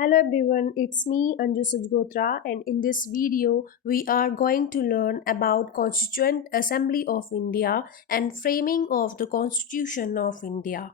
Hello everyone, it's me Anju Sujgotra, and in this video we are going to learn about Constituent Assembly of India and framing of the Constitution of India.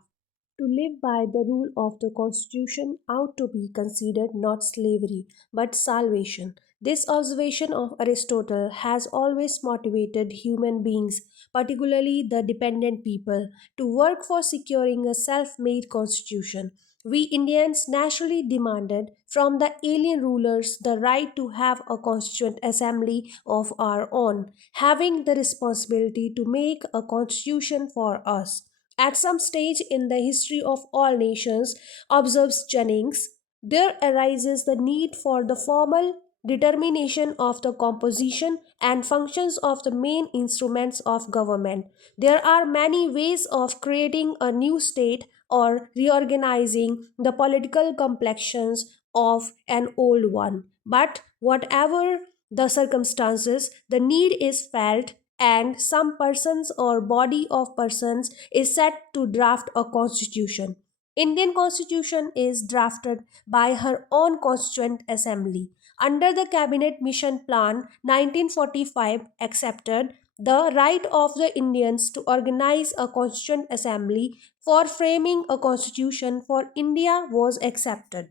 To live by the rule of the Constitution ought to be considered not slavery but salvation. This observation of Aristotle has always motivated human beings, particularly the dependent people, to work for securing a self made constitution. We Indians naturally demanded from the alien rulers the right to have a constituent assembly of our own, having the responsibility to make a constitution for us. At some stage in the history of all nations, observes Jennings, there arises the need for the formal determination of the composition and functions of the main instruments of government. There are many ways of creating a new state or reorganizing the political complexions of an old one. But whatever the circumstances, the need is felt and some persons or body of persons is set to draft a constitution. Indian constitution is drafted by her own constituent assembly. Under the cabinet mission plan 1945 accepted the right of the Indians to organize a constituent assembly for framing a constitution for India was accepted.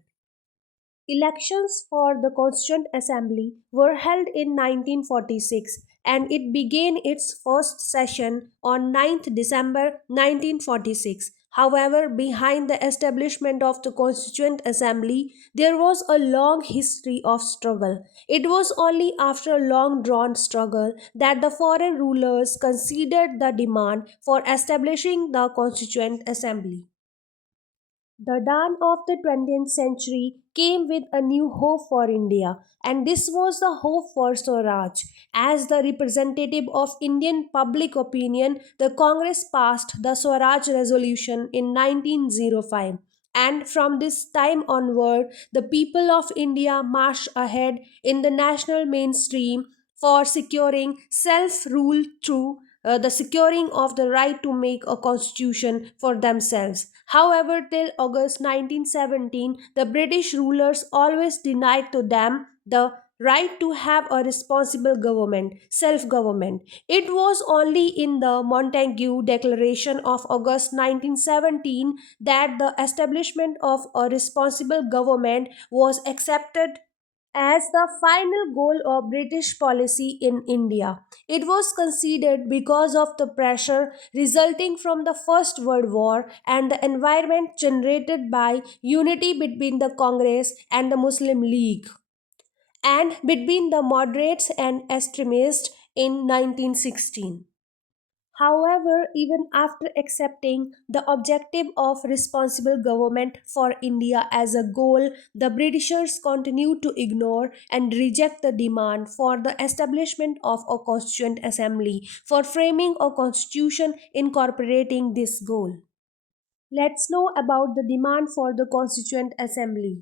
Elections for the Constituent Assembly were held in 1946 and it began its first session on 9th December 1946. However, behind the establishment of the Constituent Assembly, there was a long history of struggle. It was only after a long drawn struggle that the foreign rulers considered the demand for establishing the Constituent Assembly. The dawn of the 20th century came with a new hope for India, and this was the hope for Swaraj. As the representative of Indian public opinion, the Congress passed the Swaraj Resolution in 1905. And from this time onward, the people of India marched ahead in the national mainstream for securing self rule through the securing of the right to make a constitution for themselves. However, till August 1917, the British rulers always denied to them the right to have a responsible government, self government. It was only in the Montague Declaration of August 1917 that the establishment of a responsible government was accepted as the final goal of British policy in India. It was considered because of the pressure resulting from the First World War and the environment generated by unity between the Congress and the Muslim League and between the moderates and extremists in 1916. However, even after accepting the objective of responsible government for India as a goal, the Britishers continued to ignore and reject the demand for the establishment of a constituent assembly for framing a constitution incorporating this goal. Let's know about the demand for the constituent assembly.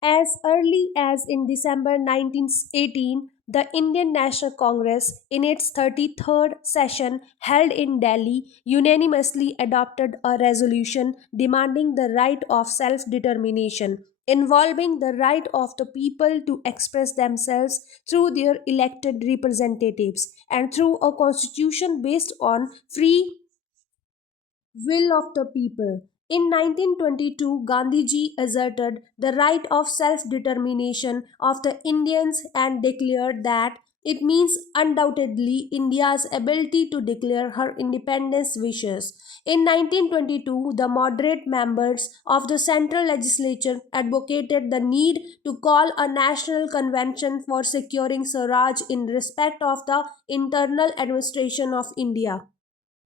As early as in December 1918, the Indian National Congress, in its 33rd session held in Delhi, unanimously adopted a resolution demanding the right of self determination, involving the right of the people to express themselves through their elected representatives and through a constitution based on free will of the people. In 1922, Gandhiji asserted the right of self determination of the Indians and declared that it means undoubtedly India's ability to declare her independence wishes. In 1922, the moderate members of the central legislature advocated the need to call a national convention for securing Swaraj in respect of the internal administration of India.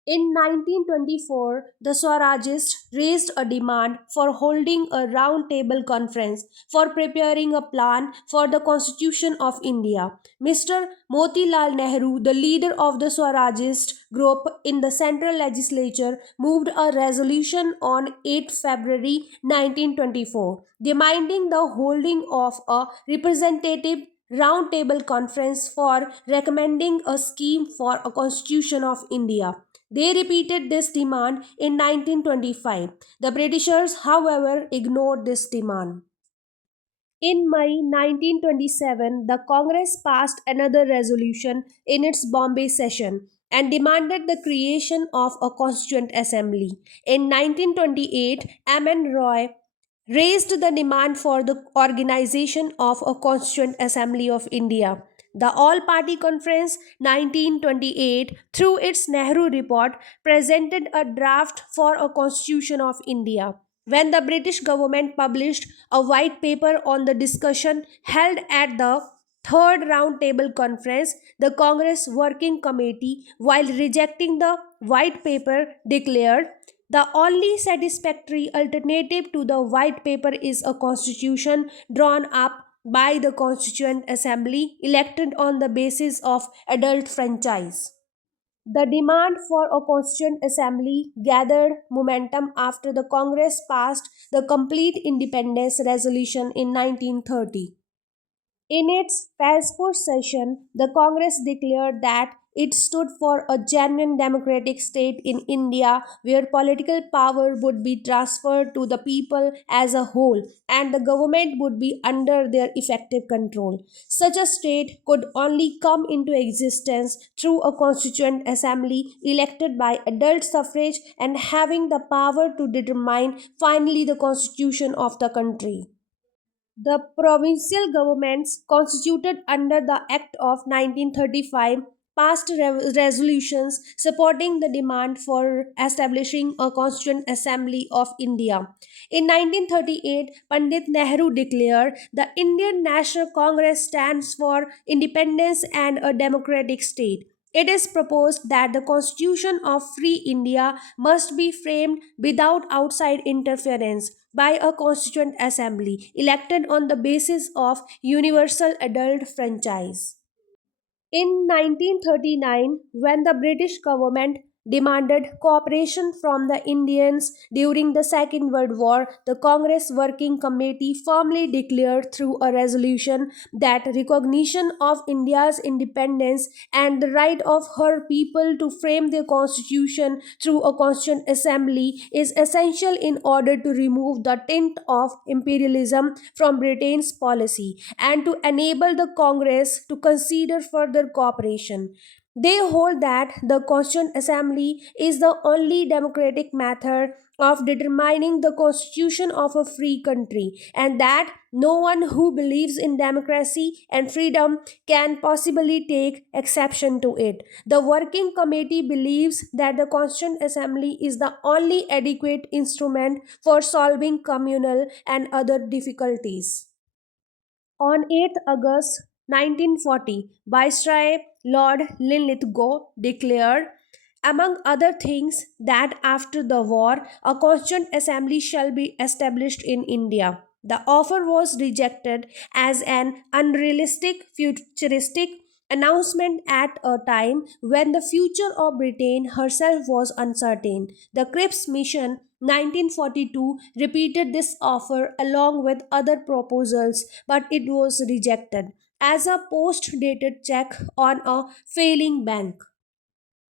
In 1924, the Swarajists raised a demand for holding a round table conference for preparing a plan for the Constitution of India. Mr. Motilal Nehru, the leader of the Swarajist group in the central legislature, moved a resolution on 8 February 1924 demanding the holding of a representative roundtable conference for recommending a scheme for a constitution of India. They repeated this demand in 1925. The Britishers, however, ignored this demand. In May 1927, the Congress passed another resolution in its Bombay session and demanded the creation of a Constituent Assembly. In 1928, M.N. Roy raised the demand for the organization of a Constituent Assembly of India. The All Party Conference 1928, through its Nehru Report, presented a draft for a Constitution of India. When the British government published a white paper on the discussion held at the Third Roundtable Conference, the Congress Working Committee, while rejecting the white paper, declared the only satisfactory alternative to the white paper is a constitution drawn up by the Constituent Assembly elected on the basis of adult franchise. The demand for a Constituent Assembly gathered momentum after the Congress passed the Complete Independence Resolution in 1930. In its passport session, the Congress declared that it stood for a genuine democratic state in India where political power would be transferred to the people as a whole and the government would be under their effective control. Such a state could only come into existence through a constituent assembly elected by adult suffrage and having the power to determine finally the constitution of the country. The provincial governments constituted under the Act of 1935 passed resolutions supporting the demand for establishing a Constituent Assembly of India. In 1938, Pandit Nehru declared the Indian National Congress stands for independence and a democratic state. It is proposed that the Constitution of Free India must be framed without outside interference by a constituent assembly elected on the basis of universal adult franchise. In 1939, when the British government demanded cooperation from the Indians during the Second World War, the Congress Working Committee firmly declared through a resolution that recognition of India's independence and the right of her people to frame their constitution through a constituent assembly is essential in order to remove the tint of imperialism from Britain's policy and to enable the Congress to consider further cooperation. They hold that the Constituent Assembly is the only democratic method of determining the constitution of a free country, and that no one who believes in democracy and freedom can possibly take exception to it. The Working Committee believes that the Constituent Assembly is the only adequate instrument for solving communal and other difficulties. On 8th August 1940, Viceroy Lord Linlithgow declared, among other things, that after the war a constituent assembly shall be established in India. The offer was rejected as an unrealistic, futuristic announcement at a time when the future of Britain herself was uncertain. The Cripps Mission 1942 repeated this offer along with other proposals, but it was rejected as a post dated check on a failing bank.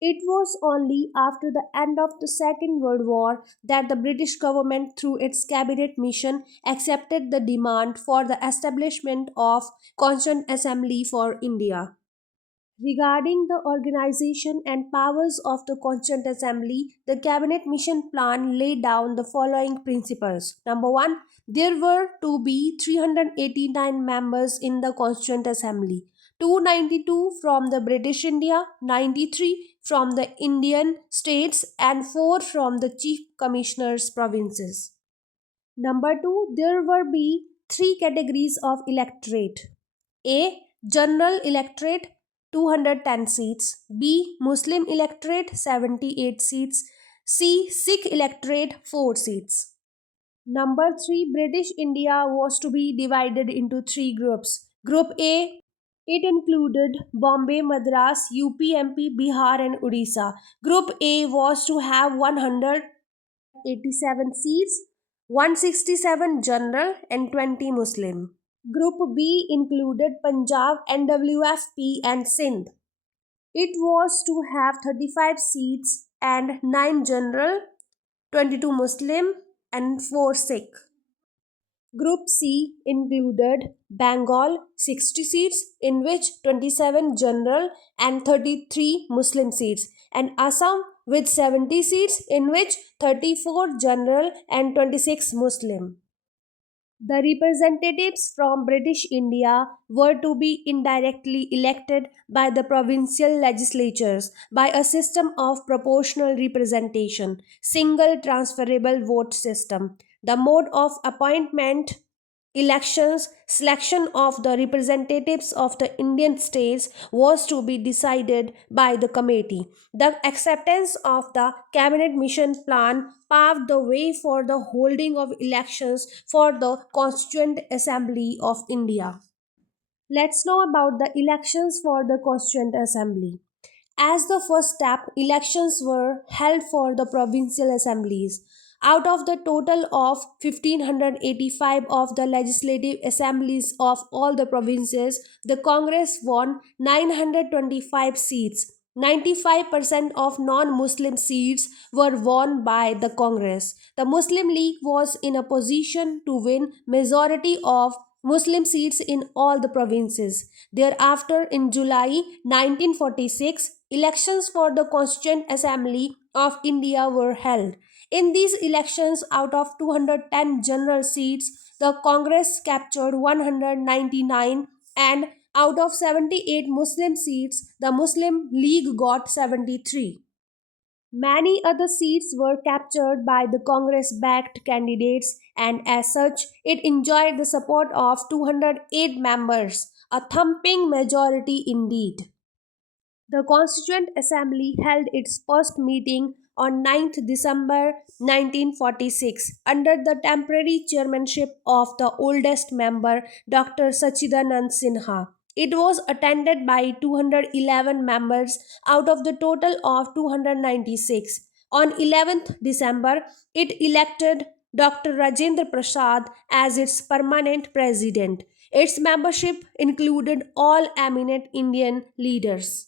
It was only after the end of the Second World War that the British government, through its cabinet mission, accepted the demand for the establishment of Constituent Assembly for India. Regarding the organization and powers of the Constituent Assembly, the Cabinet Mission Plan laid down the following principles. Number one, there were to be 389 members in the Constituent Assembly, 292 from the British India, 93 from the Indian states, and 4 from the Chief Commissioner's provinces. Number two, there will be three categories of electorate. A. General electorate 210 seats. B. Muslim electorate 78 seats. C. Sikh electorate 4 seats. Number 3, British India was to be divided into three groups. Group A, it included Bombay, Madras, UP, MP, Bihar, and Odisha. Group A was to have 187 seats, 167 general, and 20 Muslim. Group B included Punjab, NWFP, and Sindh. It was to have 35 seats and 9 general, 22 Muslim, and 4 Sikh. Group C included Bengal 60 seats, in which 27 general and 33 Muslim seats, and Assam with 70 seats, in which 34 general and 26 Muslim. The representatives from British India were to be indirectly elected by the provincial legislatures by a system of proportional representation, single transferable vote system. The mode of appointment, elections, selection of the representatives of the Indian states was to be decided by the committee. The acceptance of the cabinet mission plan paved the way for the holding of elections for the Constituent Assembly of India. Let's know about the elections for the Constituent Assembly. As the first step, elections were held for the provincial assemblies. Out of the total of 1585 of the legislative assemblies of all the provinces, the Congress won 925 seats. 95% of non Muslim seats were won by the Congress. The Muslim League was in a position to win majority of Muslim seats in all the provinces. Thereafter, in July 1946, elections for the Constituent Assembly of India were held. In these elections, out of 210 general seats, the Congress captured 199, and out of 78 Muslim seats, the Muslim League got 73. Many other seats were captured by the Congress backed candidates, and as such, it enjoyed the support of 208 members, a thumping majority indeed. The Constituent Assembly held its first meeting on 9th December 1946 under the temporary chairmanship of the oldest member, Dr. Sachidanand Sinha. It was attended by 211 members out of the total of 296. On 11th December, it elected Dr. Rajendra Prasad as its permanent president. Its membership included all eminent Indian leaders.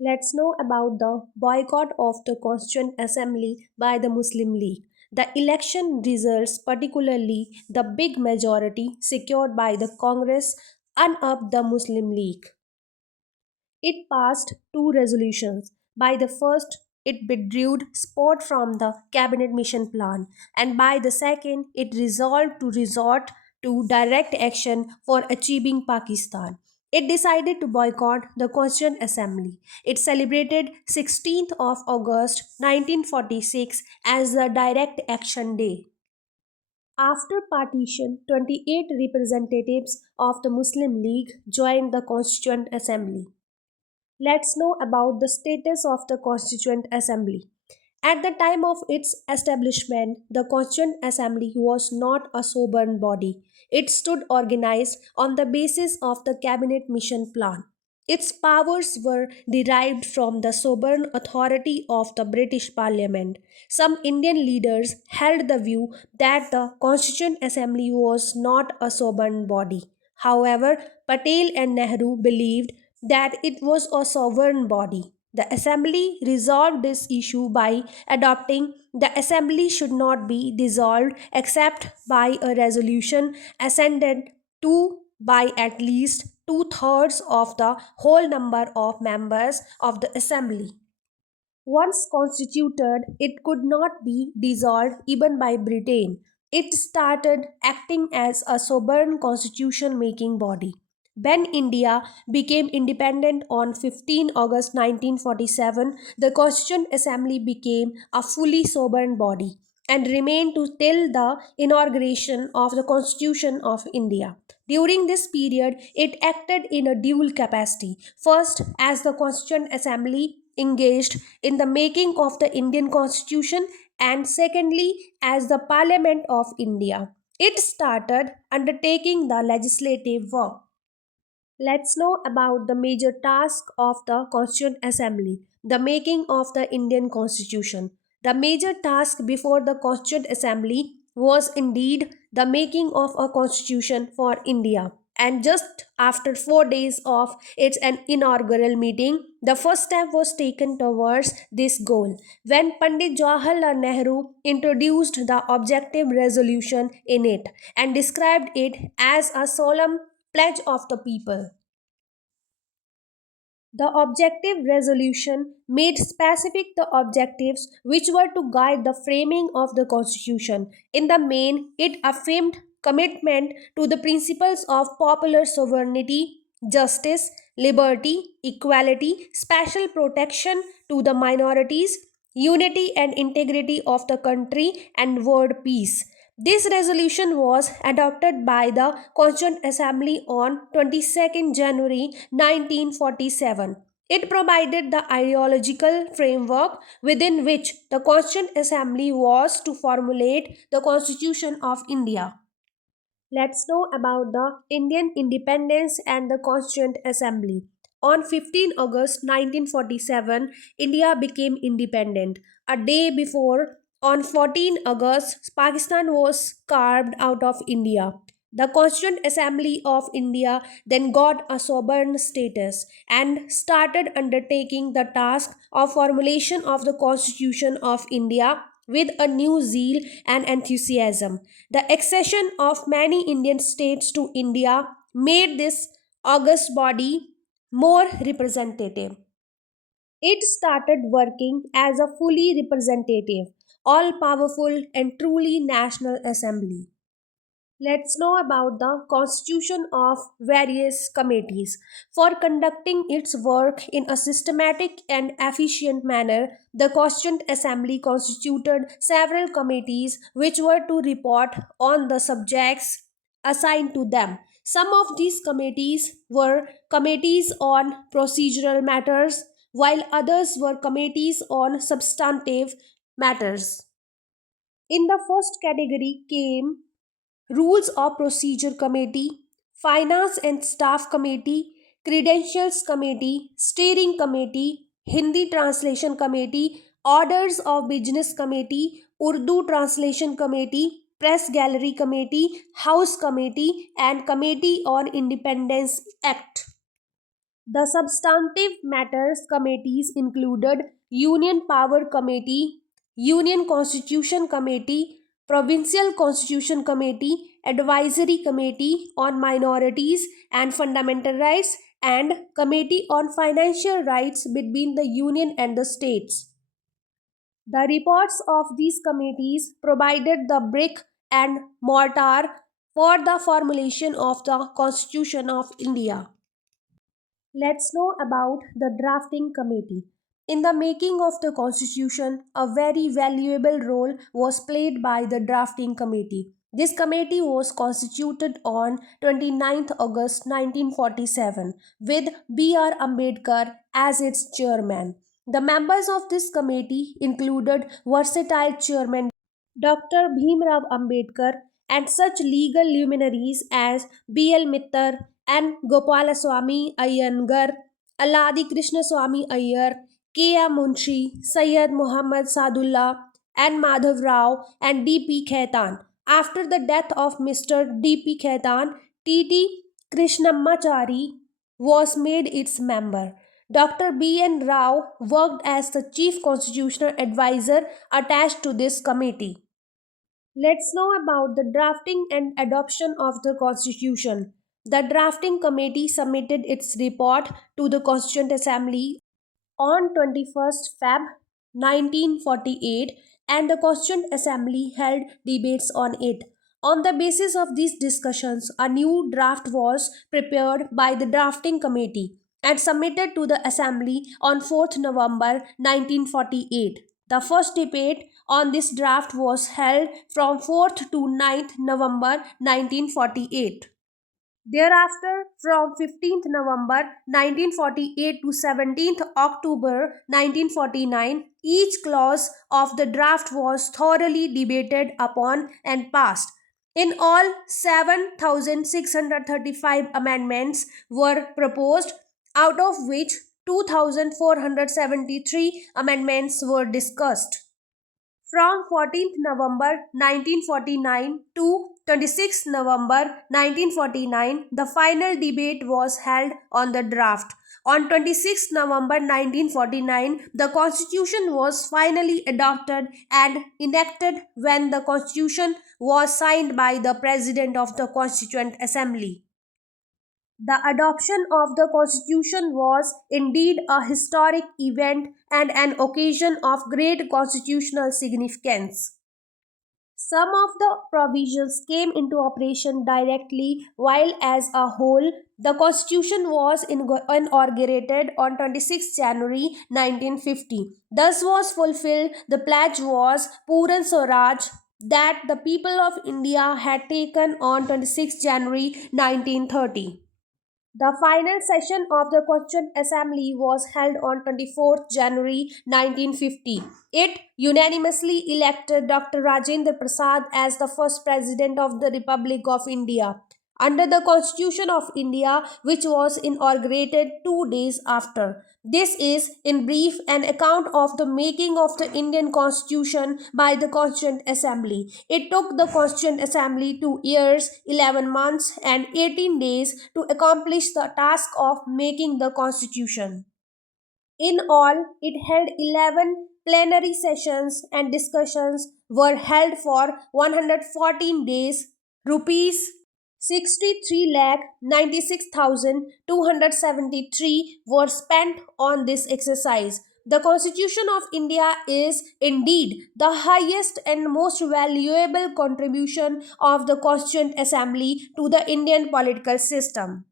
Let's know about the boycott of the Constituent Assembly by the Muslim League. The election results, particularly the big majority secured by the Congress, unup the Muslim League. It passed two resolutions. By the first, it withdrew support from the cabinet mission plan, and by the second, it resolved to resort to direct action for achieving Pakistan. It decided to boycott the Constituent Assembly. It celebrated 16th of August 1946 as the Direct Action Day. After partition, 28 representatives of the Muslim League joined the Constituent Assembly. Let's know about the status of the Constituent Assembly. At the time of its establishment, the Constituent Assembly was not a sovereign body. It stood organized on the basis of the Cabinet Mission Plan. Its powers were derived from the sovereign authority of the British Parliament. Some Indian leaders held the view that the Constituent Assembly was not a sovereign body. However, Patel and Nehru believed that it was a sovereign body. The Assembly resolved this issue by adopting the Assembly should not be dissolved except by a resolution ascended to by at least two-thirds of the whole number of members of the Assembly. Once constituted, it could not be dissolved even by Britain. It started acting as a sovereign constitution making body. When India became independent on 15 August 1947, the Constituent Assembly became a fully sovereign body and remained to till the inauguration of the Constitution of India. During this period, it acted in a dual capacity. First, as the Constituent Assembly engaged in the making of the Indian Constitution, and secondly, as the Parliament of India. It started undertaking the legislative work. Let's know about the major task of the Constituent Assembly, the making of the Indian Constitution. The major task before the Constituent Assembly was indeed the making of a constitution for India. And just after 4 days of its an inaugural meeting, the first step was taken towards this goal when Pandit Jawaharlal Nehru introduced the objective resolution in it and described it as a solemn pledge of the people. The objective resolution made specific the objectives which were to guide the framing of the constitution. In the main, it affirmed commitment to the principles of popular sovereignty, justice, liberty, equality, special protection to the minorities, unity and integrity of the country, and world peace. This resolution was adopted by the Constituent Assembly on 22nd January 1947. It provided the ideological framework within which the Constituent Assembly was to formulate the Constitution of India. Let's know about the Indian independence and the Constituent Assembly. On 15 August 1947, India became independent. A day before, on 14 August, Pakistan was carved out of India. The Constituent Assembly of India then got a sovereign status and started undertaking the task of formulation of the Constitution of India with a new zeal and enthusiasm. The accession of many Indian states to India made this august body more representative. It started working as a fully representative, all powerful, and truly national assembly. Let's know about the constitution of various committees. For conducting its work in a systematic and efficient manner, the Constituent Assembly constituted several committees which were to report on the subjects assigned to them. Some of these committees were committees on procedural matters, while others were committees on substantive matters. In the first category came Rules of Procedure Committee, Finance and Staff Committee, Credentials Committee, Steering Committee, Hindi Translation Committee, Orders of Business Committee, Urdu Translation Committee, Press Gallery Committee, House Committee, and Committee on Independence Act. The substantive matters committees included Union Power Committee, Union Constitution Committee, Provincial Constitution Committee, Advisory Committee on Minorities and Fundamental Rights, and Committee on Financial Rights between the Union and the states. The reports of these committees provided the brick and mortar for the formulation of the Constitution of India. Let's know about the drafting committee. In the making of the constitution, a very valuable role was played by the drafting committee. This committee was constituted on 29th August 1947 with B.R. Ambedkar as its chairman. The members of this committee included versatile chairman Dr. Bhimrao Ambedkar and such legal luminaries as B.L. Mittar and Gopalaswamy Iyengar, Aladi Krishnaswamy Iyer, K.A. Munshi, Sayyid Muhammad Sadullah, and Madhav Rao and D.P. Khaitan. After the death of Mr. D.P. Khaitan, T.T. Krishnamachari was made its member. Dr. B.N. Rao worked as the chief constitutional advisor attached to this committee. Let's know about the drafting and adoption of the Constitution. The drafting committee submitted its report to the Constituent Assembly on 21st Feb 1948 and the Constituent Assembly held debates on it. On the basis of these discussions, a new draft was prepared by the drafting committee and submitted to the Assembly on 4th November 1948. The first debate on this draft was held from 4th to 9th November 1948. Thereafter, from 15th November 1948 to 17th October 1949, each clause of the draft was thoroughly debated upon and passed. In all, 7,635 amendments were proposed, out of which 2,473 amendments were discussed. From 14th November 1949 to 26th November 1949, the final debate was held on the draft. On 26th November 1949, the constitution was finally adopted and enacted when the constitution was signed by the President of the Constituent Assembly. The adoption of the Constitution was indeed a historic event and an occasion of great constitutional significance. Some of the provisions came into operation directly, while as a whole, the Constitution was inaugurated on 26 January 1950. Thus was fulfilled the pledge was Puran Swaraj that the people of India had taken on 26 January 1930. The final session of the Constituent Assembly was held on 24th January 1950. It unanimously elected Dr. Rajendra Prasad as the first President of the Republic of India under the Constitution of India, which was inaugurated 2 days after. This is, in brief, an account of the making of the Indian Constitution by the Constituent Assembly. It took the Constituent Assembly 2 years, 11 months, and 18 days to accomplish the task of making the Constitution. In all, it held 11 plenary sessions and discussions were held for 114 days. Rupees 63 lakh 96,273 were spent on this exercise. The Constitution of India is indeed the highest and most valuable contribution of the Constituent Assembly to the Indian political system.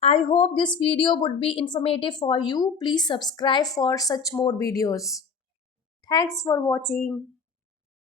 I hope this video would be informative for you. Please subscribe for such more videos. Thanks for watching.